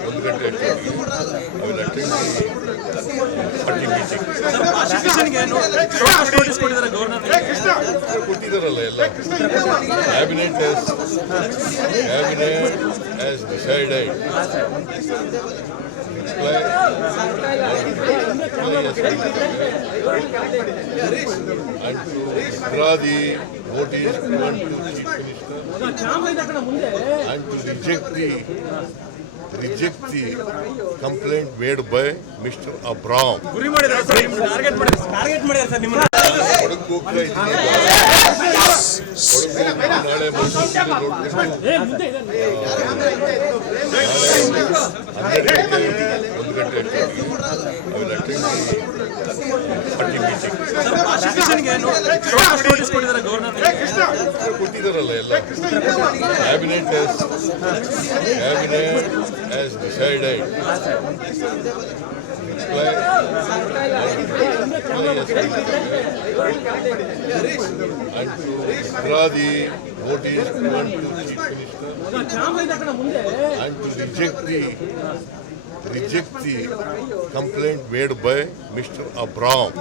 ಒಂದು ಗಂಟೆ ಕೊಟ್ಟಿದ್ದಾರಲ್ಲ ಎಲ್ಲ. ಕ್ಯಾಬಿನೆಟ್ ಡಿಸೈಡೆಡ್ ಹರೀಶ್ ಪುರಾಧಿ ಮೋಟಿನ್ 125 ಮೊದಲು ಕಂಪ್ಲೇಂಟ್ ಮೇಡ್ ಬೈ ಮಿಸ್ಟರ್ ಅಬ್ರಾಮ್ ಗುರಿ ಮಾಡಿದ್ರೆ ಟಾರ್ಗೆಟ್ ಮಾಡಿದ ಸರ್ ನಿಮ್ಮ ಕೊಟ್ಟಿದ್ದಾರಲ್ಲ ಎಲ್ಲ cabinet cabinet has decided and to withdraw the notice given to Chief Minister and to reject the reject the complaint made by Mr. Abram.